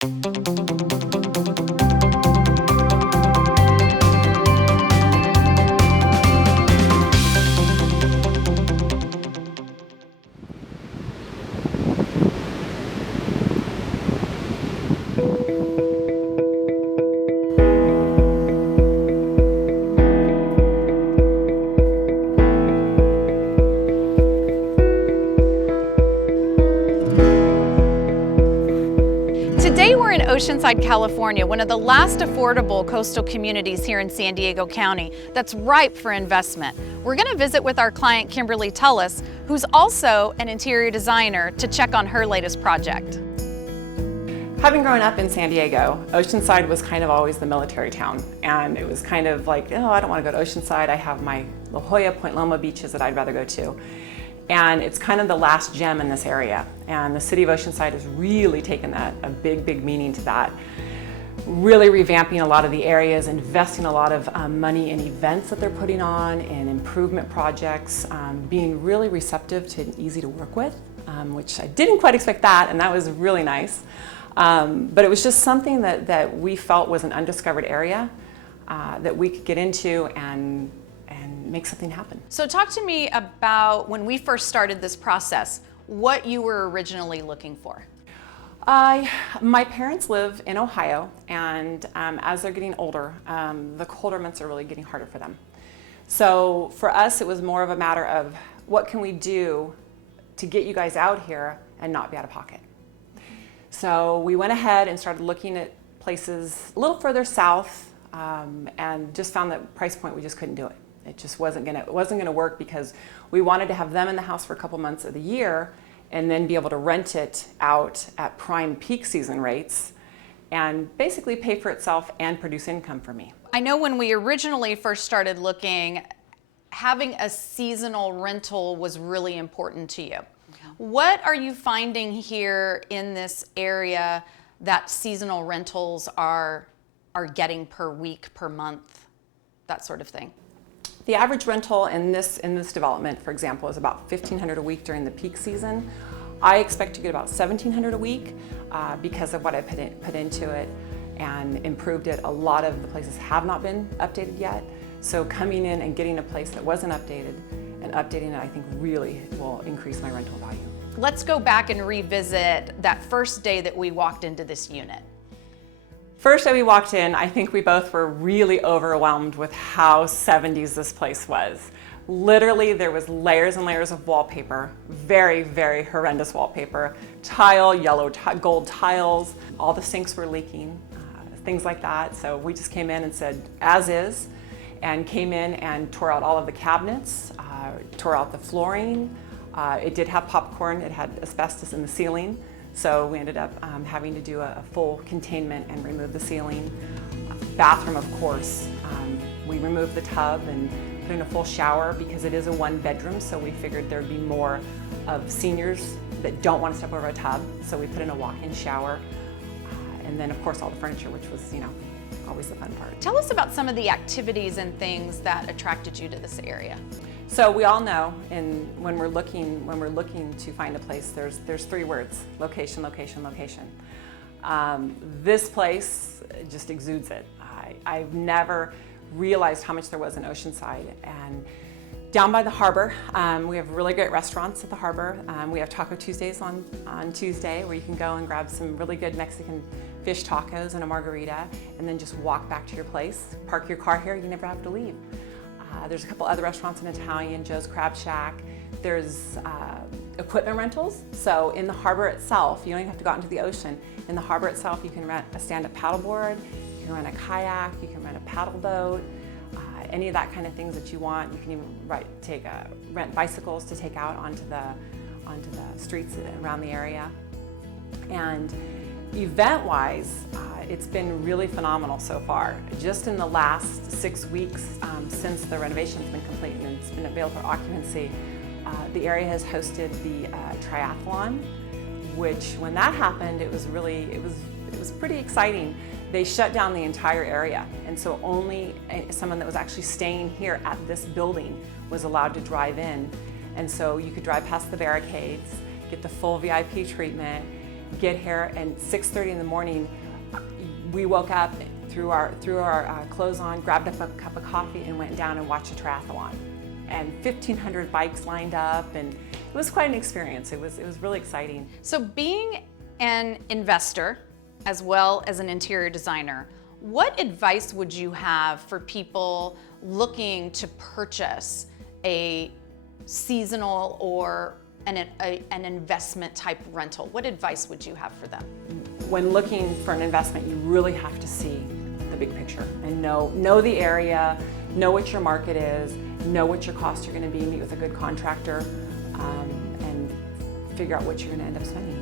Today we're in Oceanside, California, one of the last affordable coastal communities here in San Diego County that's ripe for investment. We're going to visit with our client Kimberly Tullis, who's also an interior designer, to check on her latest project. Having grown up in San Diego, Oceanside was kind of always the military town, and it was kind of like, oh, I don't want to go to Oceanside. I have my La Jolla, Point Loma beaches that I'd rather go to. And it's kind of the last gem in this area. And the city of Oceanside has really taken that, a big, big meaning to that. Really revamping a lot of the areas, investing a lot of money in events that they're putting on and improvement projects, being really receptive to and easy to work with, which I didn't quite expect that, and that was really nice. But it was just something that we felt was an undiscovered area that we could get into and make something happen. So talk to me about when we first started this process, what you were originally looking for. My parents live in Ohio, and as they're getting older, the colder months are really getting harder for them. So for us, it was more of a matter of what can we do to get you guys out here and not be out of pocket. So we went ahead and started looking at places a little further south, and just found that price point we just couldn't do it. It just wasn't gonna work because we wanted to have them in the house for a couple months of the year and then be able to rent it out at prime peak season rates and basically pay for itself and produce income for me. I know when we originally first started looking, having a seasonal rental was really important to you. What are you finding here in this area that seasonal rentals are getting per week, per month, that sort of thing? The average rental in this development, for example, is about $1,500 a week during the peak season. I expect to get about $1,700 a week because of what I put into it and improved it. A lot of the places have not been updated yet. So coming in and getting a place that wasn't updated and updating it, I think really will increase my rental value. Let's go back and revisit that first day that we walked into this unit. First day we walked in, I think we both were really overwhelmed with how 70s this place was. Literally, there was layers and layers of wallpaper, very, very horrendous wallpaper, tile, yellow, gold tiles, all the sinks were leaking, things like that. So we just came in and said, as is, and came in and tore out all of the cabinets, tore out the flooring. It did have popcorn, it had asbestos in the ceiling. So we ended up having to do a full containment and remove the ceiling. Bathroom, of course. We removed the tub and put in a full shower because it is a one bedroom, so we figured there'd be more of seniors that don't want to step over a tub. So we put in a walk-in shower. And then of course all the furniture, which was, always the fun part. Tell us about some of the activities and things that attracted you to this area. So we all know, and when we're looking to find a place, there's three words: location, location, location. This place just exudes it. I've never realized how much there was in Oceanside. And down by the harbor, we have really great restaurants at the harbor. We have Taco Tuesdays on Tuesday, where you can go and grab some really good Mexican fish tacos and a margarita, and then just walk back to your place. Park your car here, you never have to leave. There's a couple other restaurants in Italian, Joe's Crab Shack. There's equipment rentals. So in the harbor itself, you don't even have to go out into the ocean. In the harbor itself, you can rent a stand-up paddleboard, you can rent a kayak, you can rent a paddle boat, any of that kind of things that you want. You can even rent bicycles to take out onto the streets around the area. And event-wise, it's been really phenomenal so far. Just in the last 6 weeks since the renovation's been complete and it's been available for occupancy, the area has hosted the triathlon, which when that happened, it was pretty exciting. They shut down the entire area, and so only someone that was actually staying here at this building was allowed to drive in. And so you could drive past the barricades, get the full VIP treatment, get here, and 6:30 in the morning, we woke up, threw our clothes on, grabbed up a cup of coffee, and went down and watched a triathlon. And 1,500 bikes lined up, and it was quite an experience. It was really exciting. So being an investor as well as an interior designer, what advice would you have for people looking to purchase a seasonal or an investment type rental? What advice would you have for them? When looking for an investment, you really have to see the big picture and know the area, know what your market is, know what your costs are going to be, meet with a good contractor, and figure out what you're going to end up spending.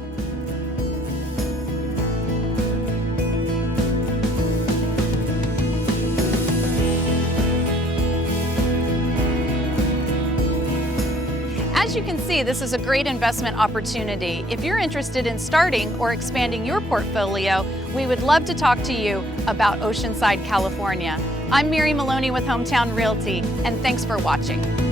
As you can see, this is a great investment opportunity. If you're interested in starting or expanding your portfolio, we would love to talk to you about Oceanside, California. I'm Mary Maloney with Hometown Realty, and thanks for watching.